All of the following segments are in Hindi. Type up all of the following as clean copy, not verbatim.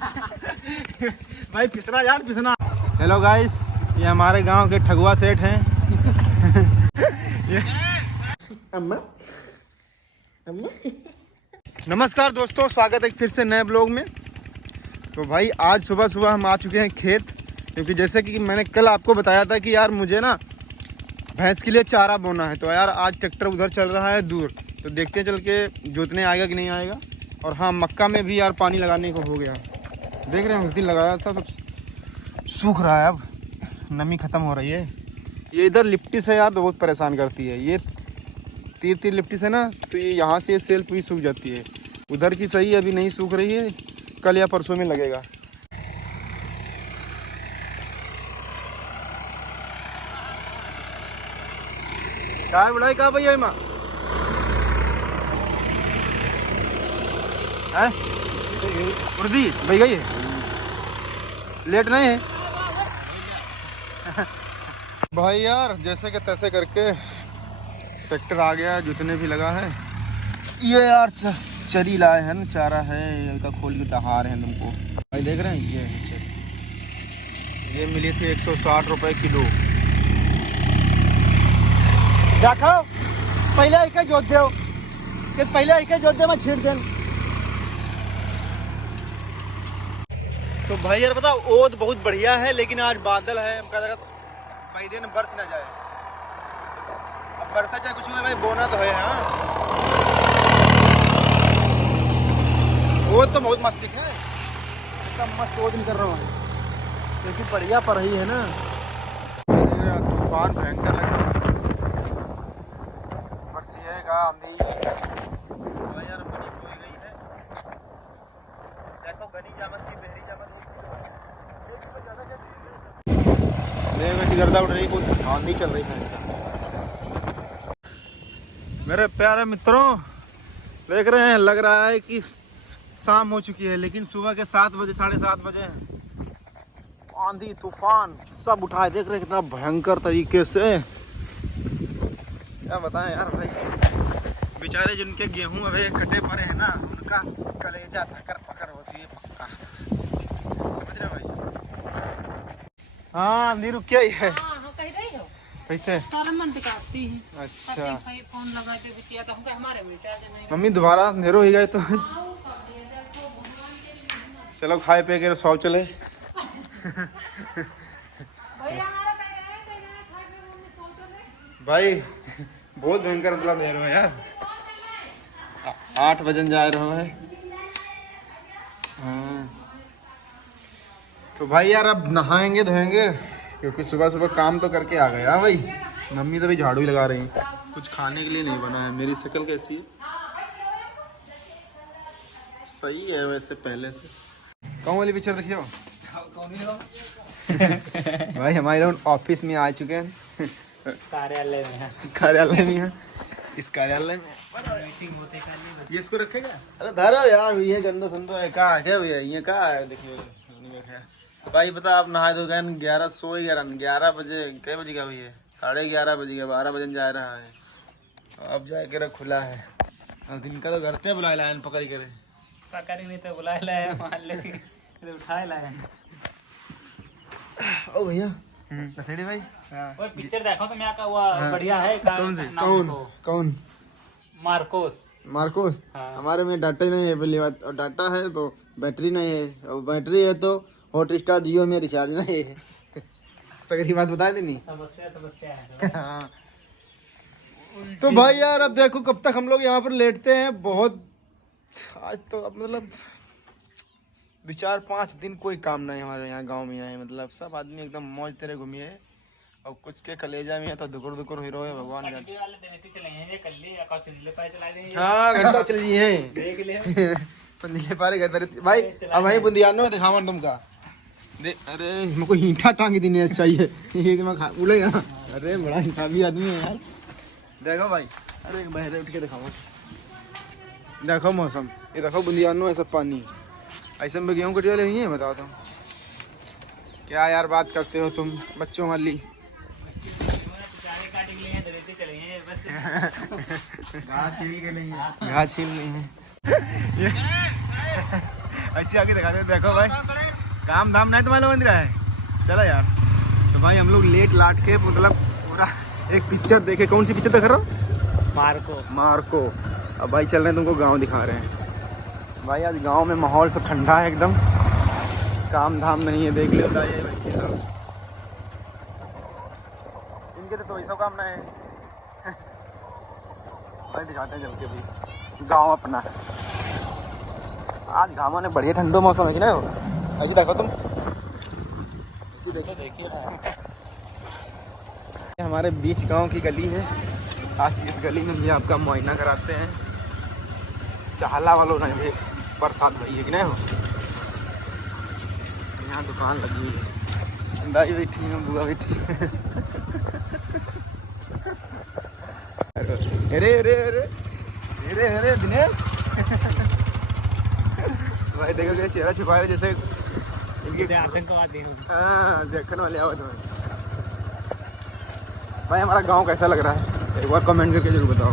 भाई पिसना यार पिसना। हेलो गाइस, ये हमारे गांव के ठगुआ सेठ हैं। अम्मा अम्मा। नमस्कार दोस्तों, स्वागत है फिर से नए ब्लॉग में। तो भाई आज सुबह सुबह हम आ चुके हैं खेत, क्योंकि जैसे कि मैंने कल आपको बताया था कि यार मुझे ना भैंस के लिए चारा बोना है। तो यार आज ट्रैक्टर उधर चल रहा है दूर, तो देखते हैं चल के जोतने आएगा कि नहीं आएगा। और हाँ, मक्का में भी यार पानी लगाने को हो गया, देख रहे हैं। उस दिन लगाया था तो सूख रहा है, अब नमी ख़त्म हो रही है। ये इधर लिप्टिस है यार, तो बहुत परेशान करती है। ये तीर लिप्टिस है ना, तो ये यहाँ से सेल पूरी सूख जाती है। उधर की सही अभी नहीं सूख रही है, कल या परसों में लगेगा। क्या है बुढ़ाई, कहाँ भैया माँ है उर्दी भाई गई है, लेट नहीं है। भाई यार जैसे कि तैसे करके ट्रैक्टर आ गया, जितने भी लगा है। ये यार चरी लाए हैं ना, चारा है इसका, खोल के दहार है तुमको। भाई देख रहे हैं, ये है चरी। ये मिली थी 160 रुपये किलो। देखो पहले एक जोत दो कि पहले एक जोत दे, मैं छीट दें। तो भाई यार बताओ, ओद बहुत बढ़िया है, लेकिन आज बादल है। हम कहा भाई दिन बरस ना जाए। अब बरसा चाहे कुछ हुआ, भाई बोना तो है। हाँ, ओद तो बहुत मस्त दिखे, एकदम मस्त ओद नहीं कर रहा हूँ, क्योंकि बढ़िया पर रही है ना। तूफान भयंकर लग रहा है, बरसिएगा आंधी। यार बनी बोई गई है, देखो घनी जामन की बहरी जामन वैसी गर्दा उड़ रही, बहुत आंधी चल रही है। मेरे प्यारे मित्रों, देख रहे हैं, लग रहा है कि शाम हो चुकी है, लेकिन सुबह के 7 बजे 7:30 बजे आंधी तूफान सब उठाए। देख रहे हैं कितना भयंकर तरीके से। क्या बताएं यार भाई, बेचारे जिनके गेहूं अभी कटे पड़े हैं ना, उनका कलेजा धकर पकड़ होती है पक्का, समझ रहे भाई। हाँ आंधी रुक गई है। कैसे अच्छा, मम्मी दोबारा अंधेरो ही गए तो चलो खाए पे के सौ चले। भाई बहुत भयंकर मतलब दे रहे हो यार, 8 बजन जा रहे हैं। हाँ तो भाई यार अब नहाएंगे धोएंगे, क्योंकि सुबह सुबह काम तो करके आ गए। हाँ भाई, मम्मी तो भी झाड़ू ही लगा रही हैं। कुछ खाने के लिए नहीं बना है। मेरी शक्ल कैसी है? सही है वैसे पहले से। कौन वाली पिक्चर देखियो? भाई हमारे लोग ऑफिस में आ चुके हैं, कार्यालय में है। इस कार्यालय में मीटिंग होते ये इसको रखेगा। अरे धरो यार, ये गंदो संदो है, कहाँ है भैया? ये कहाँ है? देखिए भाई बता, आप नहा दो गए 11 बजे, कई बजे का भैया? 11:30 बजे का, 12 बजे जा रहा है। अब जाके खुला है। दिन का तो घर से बुलाए लाइन पकड़ करे, पकड़ नहीं तो बुलाए लाए, मान ले उठाए लाए। ओ भैया नसेड़ी भाई, वो पिक्चर देखो तो मैं का हुआ बढ़िया है। कौन? मार्कोस। हाँ। हमारे में डाटा ही नहीं है, पहली बात। और डाटा है तो बैटरी नहीं है, और बैटरी है तो हॉटस्टार जियो में रिचार्ज नहीं है। सही बात बता देनी। समस्या है। हाँ तो भाई यार अब देखो कब तक हम लोग यहाँ पर लेटते हैं। बहुत आज तो अब मतलब 2-4-5 दिन कोई काम नहीं हमारे यहाँ गांव में आए, मतलब सब आदमी एकदम मौज तेरे घूमिए। और कुछ के कलेजा में है तो दुकुर हीरो है, भगवान जाने। हाँ घंटा चल जी है पंजिले पारे करते भाई। अब वही बुंदियानो है दिखावन तुमका दे। अरे हमको ईंटा टांग देने चाहिए, ये मैं बोलेगा। अरे बड़ा हिसाबी आदमी है यार। देखो भाई, अरे बहरे उठ के दिखाओ, देखो मौसम, ये देखो बुंदियानो है सब पानी। ऐसे में गेहूँ कटी वाले हुई हैं, बताओ तुम क्या यार बात करते हो तुम बच्चों वाली। घास छील नहीं है। ऐसी आगे दिखा दे। देखो भाई काम धाम नहीं तुम्हारे बंद रहा है। चलो यार। तो भाई हम लोग लेट लाट के मतलब पूरा एक पिक्चर देखे। कौन सी पिक्चर देख रहा हो? मार्को। अब भाई चल रहे हैं, तुमको गांव दिखा रहे हैं। भाई आज गांव में माहौल सब ठंडा है एकदम, काम धाम नहीं है। देख लेता ये इनके तो ऐसा काम नहीं है। भाई दिखाते हैं चल के भी गाँव अपना। आज गाँव में बढ़िया ठंडो मौसम है कि ना। ऐसे देखो तुम, ऐसे देखो। देखिए हमारे बीच गांव की गली है। आज इस गली में भी आपका मुआयना कराते हैं। चाहला वालों ने भी बरसात भई है कि नहीं हो। यहाँ दुकान लगी है, दाई बैठी है, बुआ बैठी है। अरे अरे अरे अरे अरे दिनेश भाई देखो क्या चेहरा छुपाया जैसे इनके आतंकवादी। हाँ देखने वाले आओ तुम्हें। भाई हमारा गांव कैसा लग रहा है एक बार कमेंट करके जरूर बताओ।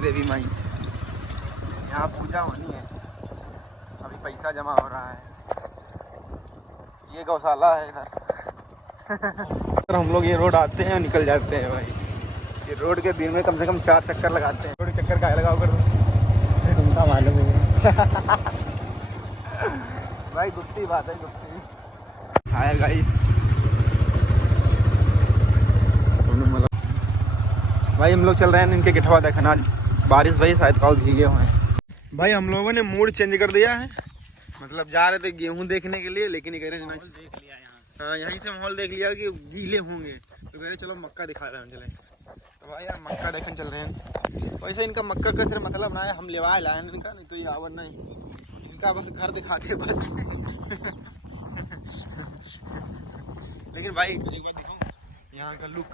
देवी माई यहाँ पूजा होनी है, अभी पैसा जमा हो रहा है। ये गौशाला है इधर। तो हम लोग ये रोड आते हैं और निकल जाते हैं भाई। ये रोड के दिन में कम से कम 4 चक्कर लगाते हैं। थोड़ी चक्कर का लगाओ कर तुमका मालूम है भाई, गुप्ती बात है, गुप्ती। हाय गाइस, भाई हम लोग चल रहे हैं इनके गिठवा देखना। बारिश भाई शायद पाँव भीगे हुए हैं। भाई हम लोगों ने मूड चेंज कर दिया है। मतलब जा रहे थे गेहूं देखने के लिए, लेकिन ये कह रहे हैं देख लिया यहाँ। हाँ यहीं से माहौल देख लिया कि गीले होंगे, तो कह रहे चलो मक्का दिखा रहे हैं चले। तो भाई यार मक्का देखने चल रहे हैं। वैसे इनका मक्का का सिर्फ मतलब ना है हम लेवा लाए हैं इनका, नहीं तो ये आवर नहीं इनका बस घर दिखा के बस। लेकिन भाई दिखाऊं यहाँ का लुक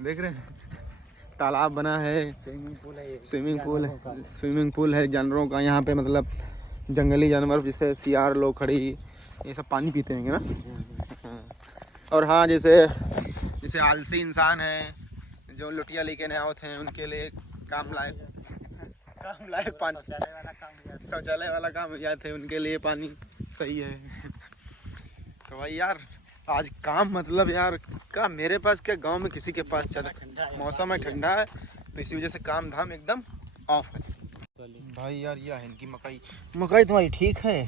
देख रहे हैं। तालाब बना है, स्विमिंग पूल है जानवरों का यहाँ पे। मतलब जंगली जानवर जैसे सियार, लोखड़ी, ये सब पानी पीते हैं ना। और हाँ जैसे आलसी इंसान है जो लुटिया लेके नहीं आते हैं, उनके लिए काम लायक पानी, शौचालय वाला काम हो जाते हैं उनके लिए पानी सही है। तो भाई यार आज काम मतलब यार का मेरे पास क्या, गांव में किसी के पास चला। मौसम है ठंडा है, तो इसी वजह से काम धाम एकदम ऑफ है। भाई यार ये है इनकी मकई तुम्हारी ठीक है,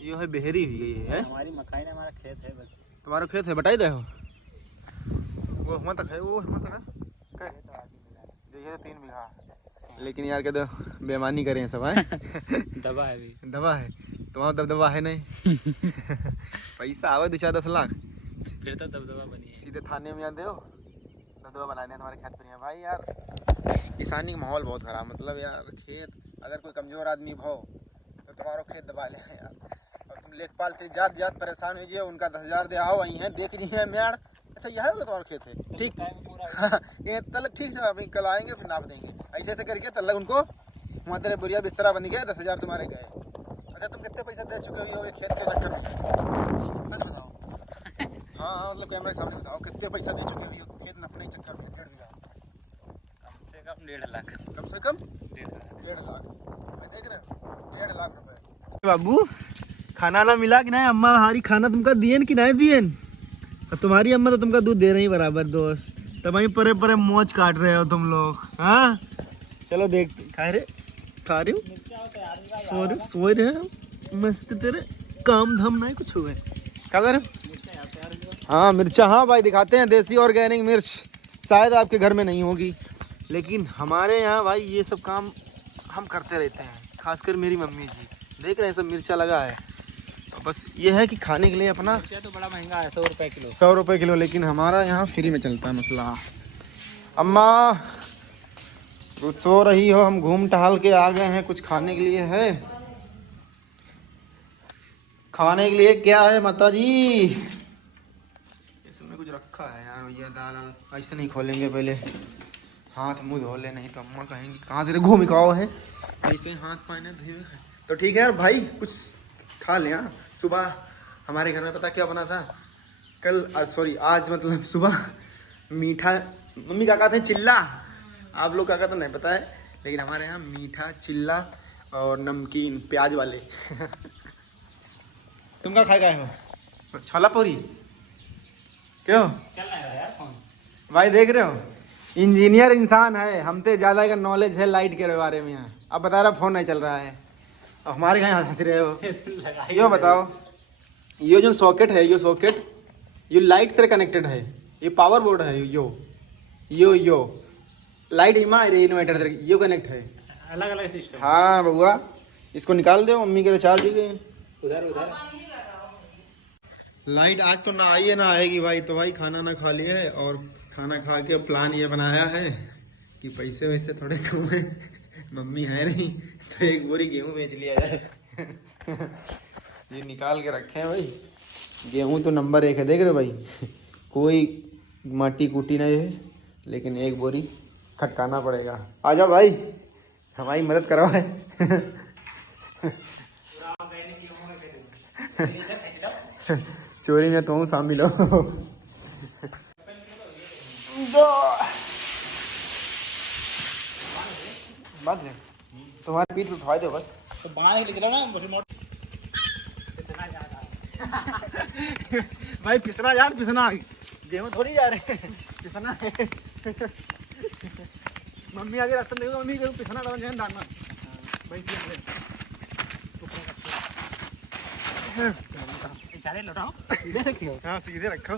ये है बेहरी हुई गई है। हमारी मकाई ने, हमारा खेत है बस। तुम्हारा खेत है बताई दे हो। वो हम तक है, वो हम तक है 3 बीघा। लेकिन यार कहते बेमानी करें सब है। दबा है भी, दबा है तुम्हारा, दबदबा है नहीं। पैसा आवे 2-4-10 लाख, फिर तो दबदबा बनी है। सीधे थाने में दे दबदबा बना दें तुम्हारे खेत पर। भाई यार किसानी का माहौल बहुत खराब। मतलब यार खेत अगर कोई कमजोर आदमी भो तो तुम्हारा खेत दबा ले यार। और तुम लेखपाल के जात परेशान हो गए, उनका 10,000 दे आओ वहीं है देख लीजिए मेड़। अच्छा यह है तुम्हारा खेत है ठीक। ये तलक ठीक है, अभी कल आएंगे फिर नाप देंगे। ऐसे करके तलक उनको वहाँ तेरे बुरिया बिस्तरा बन गया, 10,000 तुम्हारे गए। अच्छा तुम कितने पैसा दे चुके हो ये खेत के चक्कर में, बस बताओ। हाँ मतलब कैमरे के सामने बताओ कितने पैसा दे चुके हो खेत नपने के चक्कर में। 1.5 बीघा कम से कम 1.5 लाख। कम से कम 1.5 लाख। देख रहे 1.5 लाख रुपए। बाबू खाना ना मिला कि नहीं? अम्मा हमारी खाना तुमका दियन कि नहीं दियन? और तुम्हारी अम्मा तो तुमका दूध दे रही बराबर दोस्त। तब वहीं परे मौज काट रहे हो तुम लोग। हाँ चलो देख खा रहे हो, सो रहे हो मस्त। तेरे काम धाम नहीं कुछ हुए क्या कर रहे हो? हाँ मिर्चा, हाँ भाई दिखाते हैं देसी ऑर्गेनिक मिर्च। शायद आपके घर में नहीं होगी, लेकिन हमारे यहाँ भाई ये सब काम हम करते रहते हैं। खासकर मेरी मम्मी जी देख रहे हैं सब मिर्चा लगा है। बस ये है कि खाने के लिए अपना। तो बड़ा महंगा है, 100 रुपये किलो। 100 रुपये किलो, लेकिन हमारा यहाँ फ्री में चलता है मसला। अम्मा कुछ सो रही हो, हम घूम टहल के आ गए हैं। कुछ खाने के लिए है? खाने के लिए क्या है माता जी? इसमें कुछ रखा है यार। ये दाल ऐसे नहीं खोलेंगे, पहले हाथ मुँह धो ले, नहीं तो अम्मा कहेंगी कहाँ तेरे घूमिकाओ है। ऐसे हाथ पाने धोए। तो ठीक है यार भाई कुछ खा लें। सुबह हमारे घर में पता क्या बना था आज मतलब सुबह मीठा, मम्मी क्या कहते हैं चिल्ला, आप लोग क्या कहते हैं नहीं पता है, लेकिन हमारे यहाँ मीठा चिल्ला और नमकीन प्याज वाले। तुम क्या खाए हो? छोला पूरी क्यों? चल रहा है यार फोन। भाई देख रहे हो, इंजीनियर इंसान है, हमसे ज़्यादा का नॉलेज है लाइट के बारे में। यहाँ अब बता रहा फ़ोन नहीं चल रहा है, अब हमारे यहाँ हंस रहे हो। यो बताओ, ये जो सॉकेट है, ये लाइट से कनेक्टेड है, ये पावर बोर्ड है, यो लाइट इन्वर्टर यो कनेक्ट है। अलग अलग सिस्टम। हाँ बउआ, इसको निकाल दो, मम्मी के रिचार्ज भी गए। उधर उधर लाइट आज तो ना आई है ना आएगी भाई। तो भाई खाना ना खा लिए है, और खाना खा के प्लान ये बनाया है कि पैसे वैसे थोड़े कम है, मम्मी है नहीं तो एक बोरी गेहूं बेच लिया जाए। ये निकाल के रखे हैं भाई, गेहूं तो नंबर 1 है, देख रहे हो भाई, कोई माटी कूटी नहीं है, लेकिन एक बोरी खटकाना पड़ेगा। आ जाओ भाई, हमारी मदद करवाए। चोरी में तो हूँ, शामिल हो। बात है तुम्हारे पीठ पे उठवा दो बस। तो बाहर निकला ना रिमोट। भाई पिसना यार, पिसना गेहूं थोड़ी जा रहे हैं, पिसना है। मम्मी आगे रास्ता देखो, मम्मी को पिसना डालना डालना भाई। चारे लौटाओ, सीधे रखियो। हाँ सीधे रखो,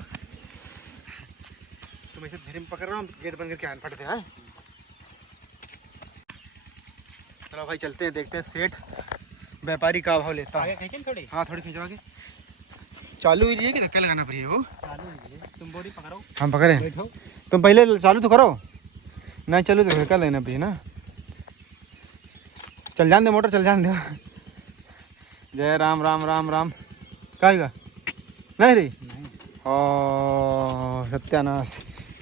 तुम ऐसे धीरे में पकड़ रहा हूँ, गेट बंद करके आन फटते हैं। चलो भाई चलते हैं, देखते हैं सेठ व्यापारी का भाव लेता है। आगे खींचे थोड़ी। हाँ थोड़ी खिंचवा के चालू ही है कि धक्का लगाना पड़ेगा वो। चालू है, तुम बोरी पकड़ो। हम पकड़े, बैठो। तुम पहले चालू तो करो, नहीं चालू तो धक्का लेना पड़ेगा ना। चल जान दे मोटर, चल जान दे। जय राम राम राम राम। कहेगा नहीं रे? ओ सत्यानाश।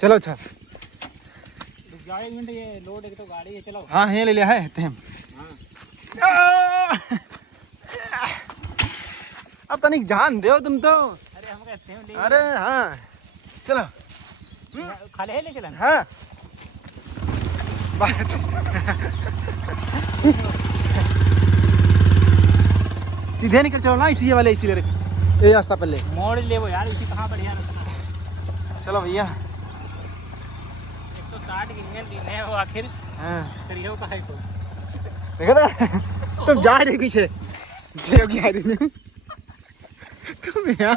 चलो अच्छा, जाओ 1 मिनट, ये लोड एक तो गाड़ी है, चलो। हाँ ये ले लिया है तेम। अब तनिक जान दो तुम तो। अरे हम कहते हैं अरे हाँ चलो, खाले है ले चलन। हाँ बस। सीधे निकल चलो ना, इसी वाले इसी ये रास्ता पर ले। मोड़ ले वो यार, इसी कहाँ बढ़िया रास्ता। चलो भैया। 160 की इंजन दी है वो आखिर। हाँ करियो का है को। देखा था तुम जा रहे पीछे, तुम यार।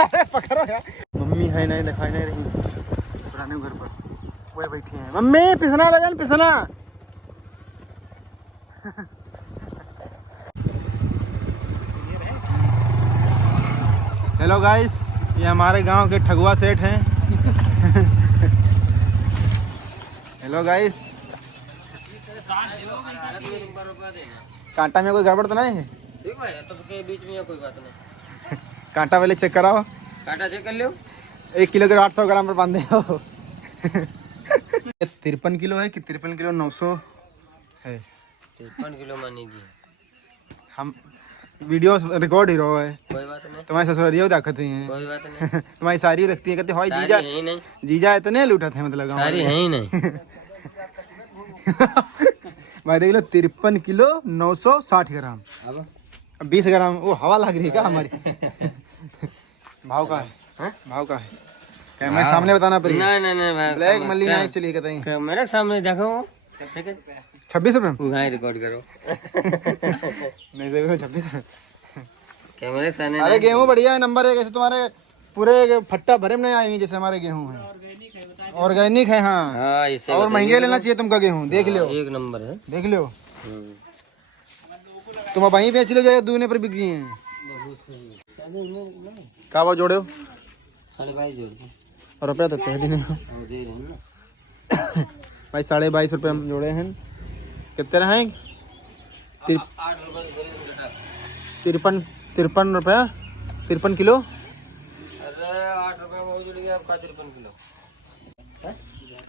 अरे पकड़ो यार, मम्मी है नहीं, दिखाई नहीं रही पुराने घर पर, वो बैठी है। मम्मी पिसना लगा, पिसना। हेलो गाइस, ये हमारे गांव के ठगुआ सेठ हैं। हेलो गाइस, कांटा में कोई गड़बड़ तो नहीं है? ठीक भाई, तो के बीच में कोई बात नहीं। कांटा वाले चेक कराओ, कांटा चेक कर लो। 1 किलो के 800 ग्राम पर बांधे हो। 53 किलो है कि 53 किलो 900 है? 53 किलो मानेगी। हम वीडियो रिकॉर्ड ही रहो है। कोई बात नहीं, तुम्हारी ससुरारियों देखती हैं। कोई बात नहीं। तुम्हारी सारी देखती है, कहते भाई जीजा, है ही नहीं, जीजा इतने लूटा थे मतलब गाँव सारी में। है ही नहीं। भाई देख लो, 53 किलो 960 ग्राम। अब 20 ग्राम वो हवा लग रही है क्या हमारी? भाव का है? भाव का है? कैमरे के सामने बताना पड़ेगा। नहीं नहीं भाई, ब्लैक मल्ली नहीं चलिए कहते हैं। मेरे सामने देखो, 26 रुपये उगाई रिकॉर्ड करो। नहीं देखो 26 रुपये। कैमरे के सामने। अरे गेहूं बढ़िया है, नंबर 1। ऐसे तुम्हारे पूरे फट्टा भरे में नहीं आएंगे जैसे हमारे गेहूं है। ऑर्गेनिक है हाँ। हाँ इससे और महंगे लेना चाहिए तुमका गेहूं, देख लो, 1 नंबर है। देख लो। तुम अब वहीं बेच लो जो दूने पर बिक गई हैं। क्या भाव जोड़े हो? 22.5 जोड़ और रुपया देते हैं दिन दे रहे हैं ना भाई। 22.5 रुपये हम जोड़े हैं। कितने रहें? 53 रुपया, 53 किलो। अरे 8 रुपये में जुड़ गया आपका 53 किलो।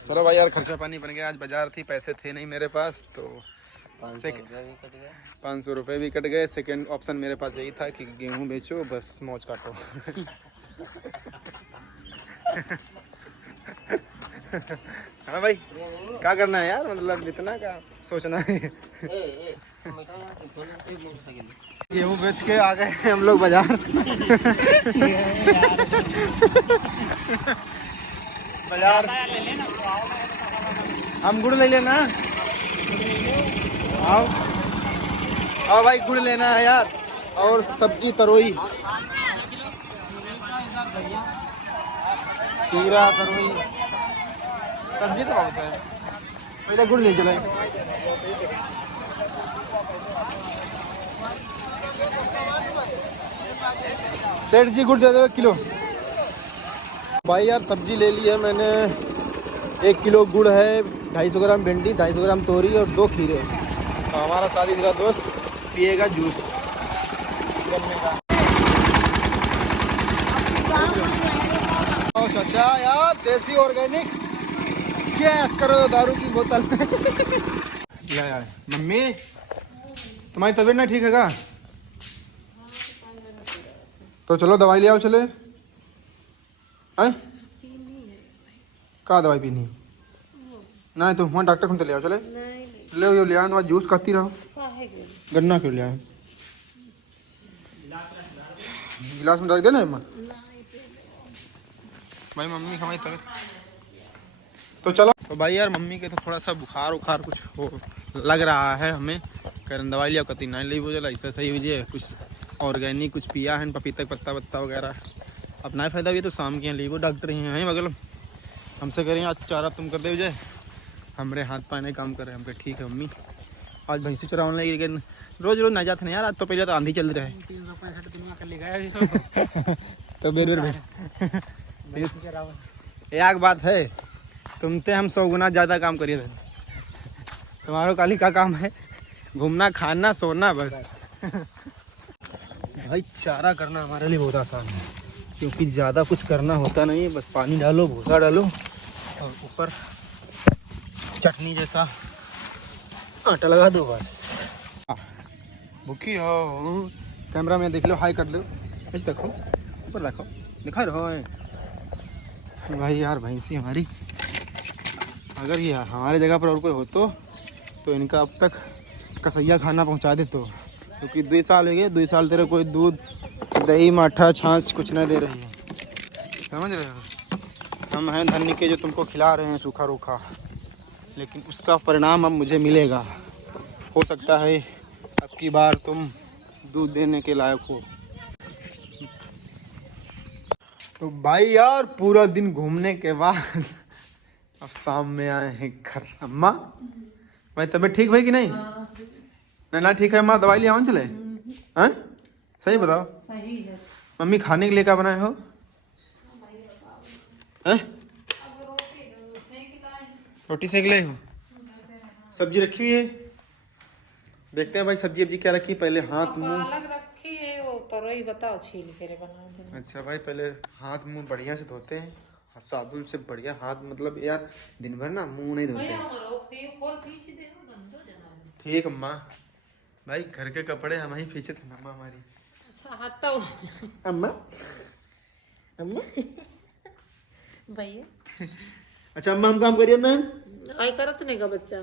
चलो भाई यार, खर्चा पानी बन गया। आज बाजार थी, पैसे थे नहीं मेरे पास, तो 500 रुपये भी कट गए। सेकंड ऑप्शन मेरे पास यही था कि गेहूं बेचो, बस मौज काटो। हाँ भाई, क्या करना है यार, मतलब इतना का सोचना है। गेहूँ बेच के आ गए हम लोग बाजार। बाजार हम गुड़ ले लेना। आओ आओ भाई, गुड़ लेना है यार, और सब्जी तरोई, खीरा तरोई, सब्जी तो बहुत है। पहले गुड़ ले चले। सेठ जी गुड़ दे दो 1 किलो। भाई यार सब्जी ले ली है मैंने, 1 किलो गुड़ है, 250 ग्राम भिंडी, 250 ग्राम तोरी और 2 खीरे। तो हमारा शादीशुदा दोस्त पिएगा जूस गन्ने का। अच्छा यार, देसी ऑर्गेनिक, चेस करो दारू की बोतल। यार मम्मी, तुम्हारी तबीयत नहीं ठीक है क्या? तो चलो दवाई ले आओ, चले। हैं? क्या दवाई पीनी है? नहीं तो वहाँ डॉक्टर को ले आओ, चले। ले आओ, जूस खाती रहो। गन्ना क्यों ले आए? गिलास में डाल देना अम्मा। भाई मम्मी हमारी तबीयत तो चलो। तो भाई यार मम्मी के तो थोड़ा सा बुखार उखार कुछ हो लग रहा है हमें, करन दवाई लिया कती नहीं ली बोझे ऐसा सही हुई कुछ ऑर्गेनिक कुछ पिया है, पपीता पत्ता वत्ता वगैरह। अब ना फायदा भी तो शाम के लिए वो डॉक्टर ही हैं बगल हमसे करें आज चारा तुम कर दे जाए, हमारे हाथ पाने काम करे। हम कहे ठीक है मम्मी, आज भैंसी चराने लगी, लेकिन रोज रोज ना जाते नहीं यार, आज तो पहले तो आंधी चल रहा है। 365 दिन कर लेगा तो बेर एक बात है, तुमसे हम 100 गुना ज़्यादा काम करिए थे। तुम्हारो काली का काम है घूमना खाना सोना बस। भाई चारा करना हमारे लिए बहुत आसान है, क्योंकि ज़्यादा कुछ करना होता नहीं है, बस पानी डालो, भूसा डालो और ऊपर चटनी जैसा आटा लगा दो बस। भूखी हो? कैमरा में देख लो, हाई कर लो, ऐसे देखो, ऊपर देखो, दिखा रहो है भाई। यार भैंसी हमारी, अगर ये हमारे जगह पर और कोई हो तो इनका अब तक कसैया खाना पहुंचा दे, तो क्योंकि 2 साल हो गए, 2 साल तेरे कोई दूध दही माठा छाछ कुछ नहीं दे रही है, समझ रहे हो? हम हैं धन्य के जो तुमको खिला रहे हैं सूखा रूखा, लेकिन उसका परिणाम अब मुझे मिलेगा। हो सकता है अब की बार तुम दूध देने के लायक हो। तो भाई यार पूरा दिन घूमने के बाद अब शाम में आए हैं घर। अम्मा भाई तबीयत ठीक भाई कि नहीं? नहीं ना ठीक है अम्मा, दवाई ले आओ चले। हैं सही बताओ, सही है। मम्मी खाने के लिए क्या बनाए हो? हैं रोटी सेक ले हो, सब्जी रखी हुई है, देखते हैं भाई सब्जी अब्जी क्या रखी। पहले हाथ मुंह अलग रखी है वो तरोई, बताओ छील के बना दो। अच्छा भाई पहले हाथ मुंह बढ़िया से धोते हैं, साबुन से बढ़िया हाथ, मतलब यार दिन भर ना मुंह नहीं धोते। ठीक अम्मा, भाई घर के कपड़े हम ही खींचे थे अम्मा हमारी। अच्छा हाथ तो अम्मा अम्मा भैया। अच्छा अम्मा हम काम करिए ना, आई करत नहीं का बच्चा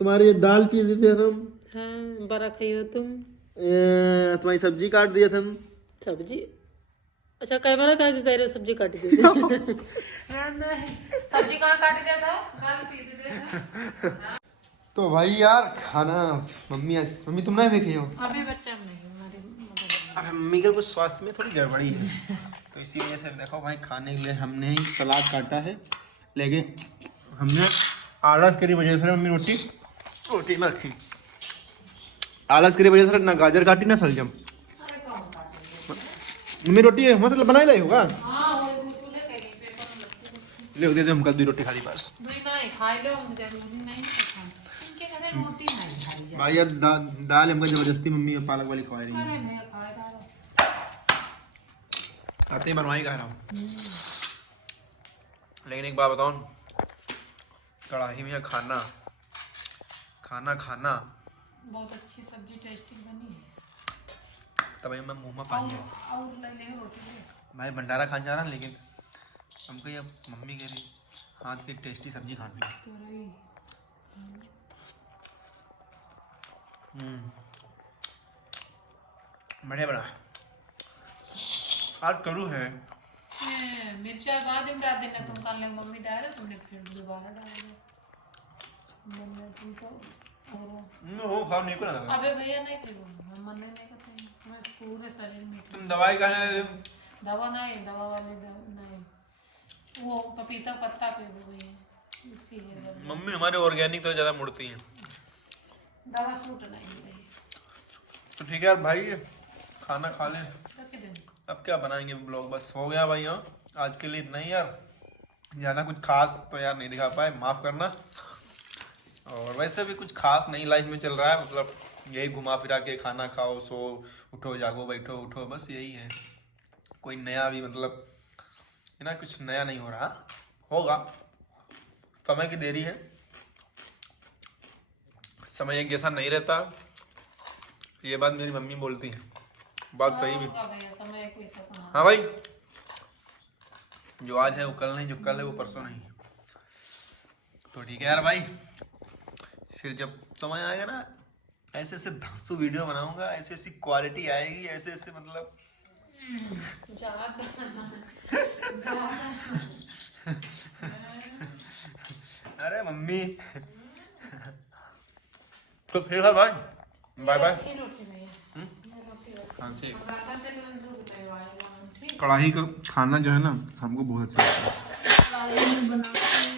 तुम्हारे ये दाल पीस देते हम। हाँ बड़ा खाइयो तुम। तुम्हारी सब्जी काट दिए थे हम। सब्जी? अच्छा कैमरा कहाँ के कह रहे हो सब्जी काट दी? सब्जी कहाँ काट दिया था? दाल पीस दिया था। तो भाई यार खाना मम्मी तुम नहीं देख हो अभी बच्चा नहीं, अब मम्मी के कुछ स्वास्थ्य में थोड़ी गड़बड़ी है, तो इसी वजह से देखो भाई खाने के लिए हमने ही सलाद काटा है, लेकिन हमने आलस की वजह से मम्मी रोटी में रखी, आलस की वजह से ना गाजर काटी ना सलजम। मम्मी रोटी है मतलब बनाई लाई होगा, ले दे दे हमका 2 रोटी खाली बस। भाई यार दाल हमको जबरदस्ती मम्मी पालक वाली खवा रही है, आते ही बनवाई खा रहा हूँ। लेकिन एक बात बताऊँ, कढ़ाई में खाना बहुत अच्छी सब्जी टेस्टी बनी है। तभी मैं मुँह में पानी है। भाई भंडारा खाने जा रहा है, लेकिन हमको ये मम्मी कह रही हाथ की टेस्टी सब्जी खाती हूँ। बढ़िया बना। आज करू है। मिर्चा बाद में डाल देना, तुम कल मम्मी डाले तुमने फिर दोबारा डाल दिया। तुम तो वो खाओ नहीं पड़ा। अबे भैया नहीं थे वो, हम मन्ने नहीं करते, मैं पूरे शरीर में तुम दवाई खाने दवा नहीं, दवा वाली नहीं, वो पपीता पत्ता पे भैया इसीलिए मम्मी हमारे ऑर्गेनिक तो ज़्यादा मुड़ती हैं। दवा सूट नहीं रही। तो ठीक है यार भाई, खाना खा लें। तो क्या दिन अब क्या बनाएंगे ब्लॉग, बस हो गया भाई। हाँ आज के लिए इतना ही यार, ज़्यादा कुछ खास तो यार नहीं दिखा पाए, माफ़ करना। और वैसे भी कुछ खास नहीं लाइफ में चल रहा है, मतलब यही घुमा फिरा के खाना खाओ, सो उठो, जागो, बैठो उठो, बस यही है। कोई नया भी मतलब है ना, कुछ नया नहीं हो रहा। होगा, समय की देरी है, समय एक जैसा नहीं रहता। ये बात मेरी मम्मी बोलती है, बात सही भी। हाँ भाई, जो आज है वो कल नहीं, जो कल है वो परसों नहीं। तो ठीक है यार भाई, फिर जब समय आएगा ना, ऐसे ऐसे धांसू वीडियो बनाऊंगा, ऐसी ऐसी क्वालिटी आएगी, ऐसे ऐसे मतलब अरे मम्मी। तो फिर है भाई, बाय बाय। हाँ ठीक। कढ़ाई का खाना जो है ना हमको बहुत अच्छा लगता है।